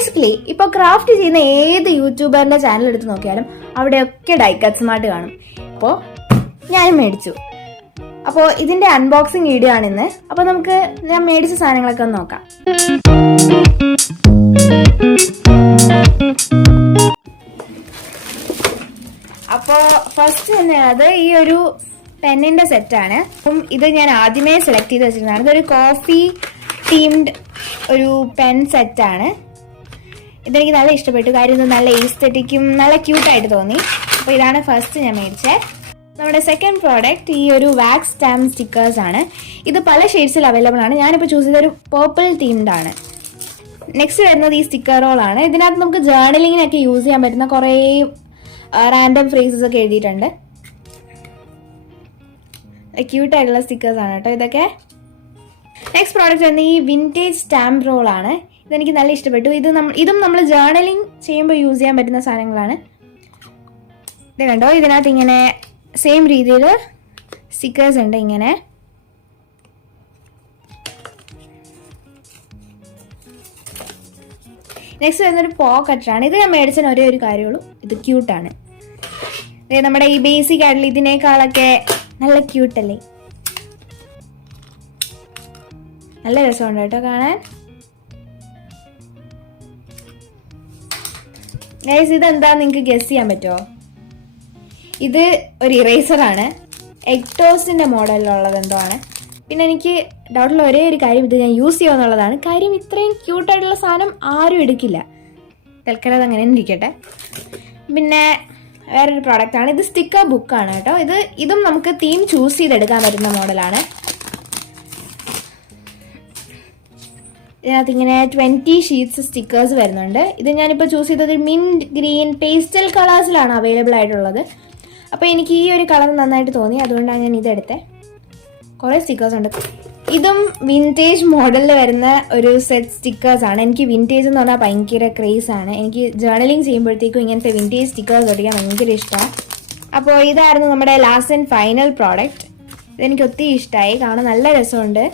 Basically ഇപ്പോൾ craft ചെയ്യുന്ന ഏത് യൂട്യൂബറിന്റെ ചാനൽ എടുത്ത് നോക്കിയാലും അവിടെയൊക്കെ ഡൈ കട്ട് സ്മാർട്ട് കാണും. അപ്പോൾ ഞാനും മേടിച്ചു. അപ്പോൾ ഇതിന്റെ അൺബോക്സിങ് വീഡിയോ ആണ് ഇന്ന്. അപ്പോൾ നമുക്ക് ഞാൻ മേടിച്ച സാധനങ്ങളൊക്കെ ഒന്ന് നോക്കാം. അപ്പോൾ ഫസ്റ്റ് തന്നെയത് ഈ ഒരു പെന്നിന്റെ സെറ്റാണ്. അപ്പം ഇത് ഞാൻ ആദ്യമേ സെലക്ട് ചെയ്ത് വെച്ചിരുന്നതാണ്. ഇതൊരു കോഫി തീംഡ് ഒരു പെൻ സെറ്റാണ്. ഇതെനിക്ക് നല്ല ഇഷ്ടപ്പെട്ടു. കാര്യം ഇത് നല്ല എസ്തെറ്റിക്കും നല്ല ക്യൂട്ടായിട്ട് തോന്നി. അപ്പോൾ ഇതാണ് ഫസ്റ്റ് ഞാൻ മേടിച്ചത്. നമ്മുടെ സെക്കൻഡ് പ്രോഡക്റ്റ് ഈ ഒരു വാക്സ് സ്റ്റാമ്പ് സ്റ്റിക്കേഴ്സ് ആണ്. ഇത് പല ഷെയ്ഡ്സിൽ അവൈലബിൾ ആണ്. ഞാനിപ്പോൾ ചൂസ് ചെയ്തൊരു പേർപ്പിൾ തീംഡ് ആണ്. നെക്സ്റ്റ് വരുന്നത് ഈ സ്റ്റിക്കർ റോളാണ്. ഇതിനകത്ത് നമുക്ക് ജേർണലിങ്ങിനൊക്കെ യൂസ് ചെയ്യാൻ പറ്റുന്ന കുറേ റാൻഡം ഫ്രേസസ് ഒക്കെ എഴുതിയിട്ടുണ്ട്. ക്യൂട്ടായിട്ടുള്ള സ്റ്റിക്കേഴ്സ് ആണ് കേട്ടോ ഇതൊക്കെ. നെക്സ്റ്റ് പ്രോഡക്റ്റ് വരുന്നത് ഈ വിൻറ്റേജ് സ്റ്റാമ്പ് റോളാണ്. ഇതെനിക്ക് നല്ല ഇഷ്ടപ്പെട്ടു. ഇതും നമ്മൾ ജേർണലിങ് ചെയ്യുമ്പോൾ യൂസ് ചെയ്യാൻ പറ്റുന്ന സാധനങ്ങളാണ്. ഇത് കണ്ടോ, ഇതിനകത്ത് ഇങ്ങനെ സെയിം രീതിയിൽ സ്റ്റിക്കേഴ്സ് ഉണ്ട് ഇങ്ങനെ. നെക്സ്റ്റ് വരുന്നൊരു പോക്കറ്റാണ്. ഇത് ഞാൻ മേടിച്ചതിന് ഒരേ ഒരു കാര്യമുള്ളൂ, ഇത് ക്യൂട്ടാണ്. നമ്മുടെ ഈ ബേസിക് ആയിട്ടുള്ള ഇതിനേക്കാളൊക്കെ നല്ല ക്യൂട്ടല്ലേ, നല്ല രസമുണ്ട് കേട്ടോ കാണാൻ. ഗൈസ് ഇതെന്താ നിങ്ങൾക്ക് ഗസ് ചെയ്യാൻ പറ്റുമോ? ഇത് ഒരു ഇറേസറാണ്. എക്ടോസിന്റെ മോഡലിലുള്ളത് എന്തോ ആണ്. പിന്നെ എനിക്ക് ഡൗട്ടുള്ള ഒരേ ഒരു കാര്യം, ഇത് ഞാൻ യൂസ് ചെയ്യുമെന്നുള്ളതാണ്. കാര്യം ഇത്രയും ക്യൂട്ടായിട്ടുള്ള സാധനം ആരും എടുക്കില്ല. തൽക്കാലം അത് അങ്ങനെ ഇരിക്കട്ടെ. പിന്നെ വേറൊരു പ്രോഡക്റ്റാണ്. ഇത് സ്റ്റിക്കർ ബുക്കാണ് കേട്ടോ. ഇതും നമുക്ക് തീം ചൂസ് ചെയ്തെടുക്കാൻ പറ്റുന്ന മോഡലാണ്. ഇതിനകത്ത് ഇങ്ങനെ 20 ഷീറ്റ്സ് സ്റ്റിക്കേഴ്സ് വരുന്നുണ്ട്. ഇത് ഞാനിപ്പോൾ ചൂസ് ചെയ്തത് മിൻറ്റ് ഗ്രീൻ പേസ്റ്റൽ കളേഴ്സിലാണ് അവൈലബിൾ ആയിട്ടുള്ളത്. അപ്പോൾ എനിക്ക് ഈ ഒരു കളർ നന്നായിട്ട് തോന്നി, അതുകൊണ്ടാണ് ഞാൻ ഇതെടുത്തത്. കുറേ സ്റ്റിക്കേഴ്സ് ഉണ്ട്. ഇതും വിൻറ്റേജ് മോഡലിൽ വരുന്ന ഒരു സെറ്റ് സ്റ്റിക്കേഴ്സ് ആണ്. എനിക്ക് വിൻറ്റേജ് എന്ന് പറഞ്ഞാൽ ഭയങ്കര ക്രേസ് ആണ്. എനിക്ക് ജേർണലിങ് ചെയ്യുമ്പോഴത്തേക്കും ഇങ്ങനത്തെ വിൻറ്റേജ് സ്റ്റിക്കേഴ്സ് ഒട്ടിക്കാൻ ഭയങ്കര ഇഷ്ടമാണ്. അപ്പോൾ ഇതായിരുന്നു നമ്മുടെ ലാസ്റ്റ് ആൻഡ് ഫൈനൽ പ്രോഡക്റ്റ്. ഇതെനിക്ക് ഒത്തിരി ഇഷ്ടമായി, കാണാൻ നല്ല രസമുണ്ട്.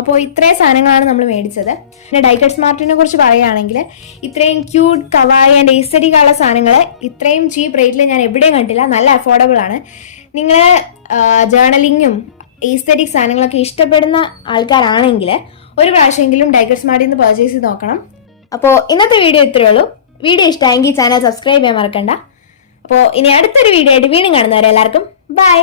അപ്പോൾ ഇത്രയും സാധനങ്ങളാണ് നമ്മൾ മേടിച്ചത്. പിന്നെ ഡൈ കട്ട് സ്മാർട്ടിനെ കുറിച്ച് പറയുകയാണെങ്കിൽ ഇത്രയും ക്യൂട്ട് കവായി ആൻഡ് എസ്തെറ്റിക് ഉള്ള സാധനങ്ങൾ ഇത്രയും ചീപ്പ് റേറ്റിൽ ഞാൻ എവിടെയും കണ്ടില്ല. നല്ല അഫോർഡബിൾ ആണ്. നിങ്ങൾ ജേർണലിങ്ങും എസ്തെറ്റിക് സാധനങ്ങളൊക്കെ ഇഷ്ടപ്പെടുന്ന ആൾക്കാരാണെങ്കിൽ ഒരു പ്രാവശ്യമെങ്കിലും ഡൈ കട്ട് സ്മാർട്ടിൽ നിന്ന് പർച്ചേസ് ചെയ്ത് നോക്കണം. അപ്പോൾ ഇന്നത്തെ വീഡിയോ ഇത്രയേ ഉള്ളൂ. വീഡിയോ ഇഷ്ടമായെങ്കിൽ ചാനൽ സബ്സ്ക്രൈബ് ചെയ്യാൻ മറക്കണ്ട. അപ്പോൾ ഇനി അടുത്തൊരു വീഡിയോ ആയിട്ട് വീണ്ടും കാണുന്നവരെ എല്ലാവർക്കും ബൈ.